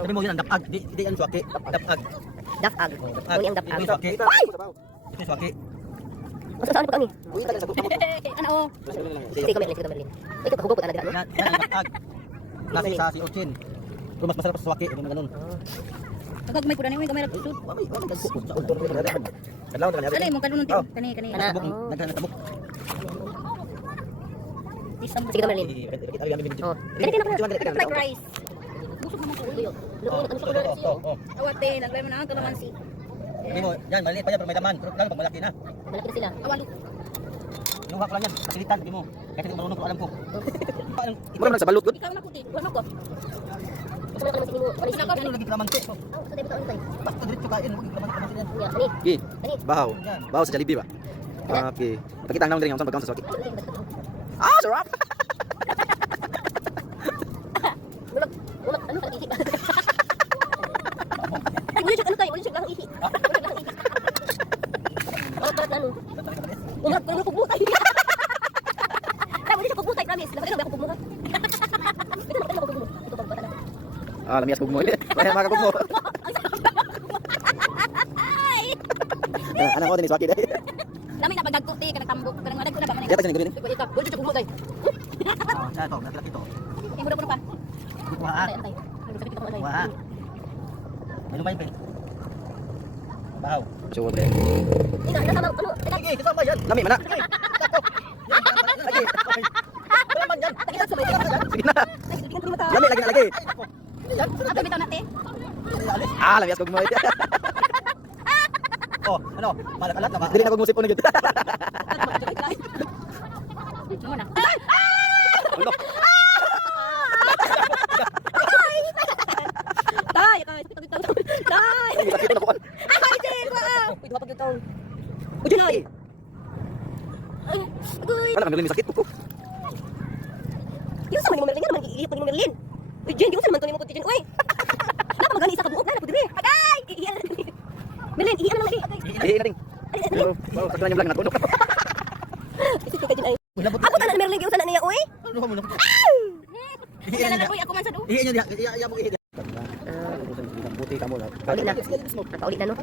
Sabi mo yun ang dapag, di ang suwaki. Dapag. Dapag. Muli ang dapag. Suwaki. Ay! Ito suwaki. Masasaan po kami. Ano? Sige kami, sige kami. Ito pa hugo po talaga, no? Yan ang dapag. Nasi sa si Ochin. Ito mas masarap sa suwaki, ito ganun. Agag may pudani mo gamay ra sud. Wala dagko sa udor ni dadahan. Kadlaw na Ano kanya. mo kanunod Oh. kani Nagtabok, nagtabok. Sige kami, Lin. Oh. Dali ka na. Like rice. Busog naman po ulo. Oh. Awate, naglay mo na ang kalamansi. Hindi mo, yan, maliit pa yan, pero may laman. Pero lalo pag malaki na. Malaki na sila. Awalo. Inuha ko lang yan, kasilitan, hindi mo. Kahit hindi ko marunong ko, alam ko. Mura man sa balot gud. Ikaw na puti. Wala ko. Ito na kami sa inyo. Ano Ikaw ano lagi kalaman ko. sa tayo ba tayo? Basta diretso kain, huwag kalaman kalaman yan. Kuya, ani. Gi. Ani. Bahaw. Yan. Bahaw sa Jollibee ba? Okay. Pakita ang naong diri ang pagkaon sa swaki. Ano yung basta? Ah, sarap. Mulak. Mulak. Ano ka ihi? Ay, wala siya ano tayo? Wala siya lahang ihi. Ano? Umag ko pugbutay. Ay, wala siya pugbutay, promise. Nakita na ba ako pugmuha? Ito na ako pugmuha. Ito pagbata na. Ah, lamias pugmo. Kaya makapugmo. Anak ko din swaki dai. Lami na pagdagko ti kanang tambok kanang madagko na ba kanang. Yata sa gabi ni. Ikaw, wala siya pugmutay. Sa ito, nakilat ito. Ay mura pa. Kuhaan. Antay, antay. Sakit kita ko antay. Kuhaan. May lumay pa. Bahaw. So, pre. Ikaw, nasama ano? Sige, kasama yan. Lami man na. Lagi. Kalaman yan. Takita sa bayan. Sige na. Ay, hindi ka mata. Lami lagi na lagi. Ato bitaw nate. Ah, lamias pugmo. Oh, ano? Malakalat na ba? Dili na pugmo sipon gid. Ano na? Ulo. Tay, kay sakit kita. Tay. Sakit na ko. Ay, din ba? Uy, duha pag taon. Uy, dinay. Ay, agoy. Wala kami sakit ko. Yung sa mga Merlin, naman iiyak pag Merlin. Uy, Jen, yung sa naman tuloy mo puti Jen. Uy. Naka magani isa ka buok na, napudiri. Agay! Iiyak na. Merlin, iiyak na lang lagi. Ay, nating. Pero, saklan yung vlog na tulog. Isip ko kay Jen ay. Ako tanan Merlin yung sana niya, uy. Ano mo lang? Kaya na lang ako man sa do. Ihi niya, iya mo ihi. Buti ka mo. Paulit na. Paulit na, no?